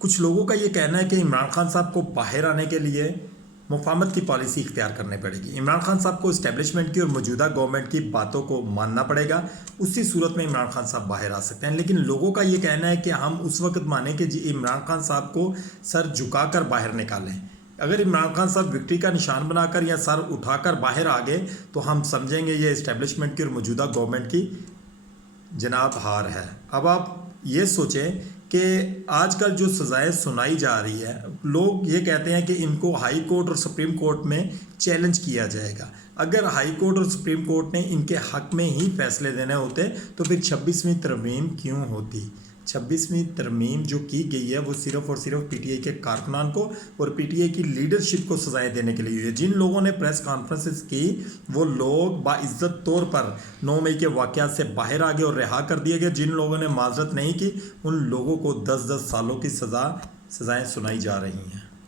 کچھ لوگوں کا یہ کہنا ہے کہ عمران خان صاحب کو باہر آنے کے لیے مفاہمت کی پالیسی اختیار کرنی پڑے گی. عمران خان صاحب کو اسٹیبلشمنٹ کی اور موجودہ گورنمنٹ کی باتوں کو ماننا پڑے گا. اسی صورت میں عمران خان صاحب باہر آ سکتے ہیں. لیکن لوگوں کا یہ کہنا ہے کہ ہم اس وقت مانیں کہ جی عمران خان صاحب کو سر جھکا کر باہر نکالیں. اگر عمران خان صاحب وکٹری کا نشان بنا کر یا سر اٹھا کر باہر آ گئے تو ہم سمجھیں گے یہ اسٹیبلشمنٹ کی اور موجودہ گورنمنٹ کی جناب ہار ہے. اب آپ یہ سوچیں کہ آج کل جو سزائیں سنائی جا رہی ہے، لوگ یہ کہتے ہیں کہ ان کو ہائی کورٹ اور سپریم کورٹ میں چیلنج کیا جائے گا. اگر ہائی کورٹ اور سپریم کورٹ نے ان کے حق میں ہی فیصلے دینے ہوتے تو پھر 26ویں ترمیم کیوں ہوتی؟ 26ویں ترمیم جو کی گئی ہے وہ صرف اور صرف پی ٹی آئی کے کارکنان کو اور پی ٹی آئی کی لیڈرشپ کو سزائیں دینے کے لیے ہوئی ہے. جن لوگوں نے پریس کانفرنسز کی وہ لوگ باعزت طور پر 9 مئی کے واقعات سے باہر آ گئے اور رہا کر دیے گئے. جن لوگوں نے معذرت نہیں کی ان لوگوں کو 10 سالوں کی سزائیں سنائی جا رہی ہیں.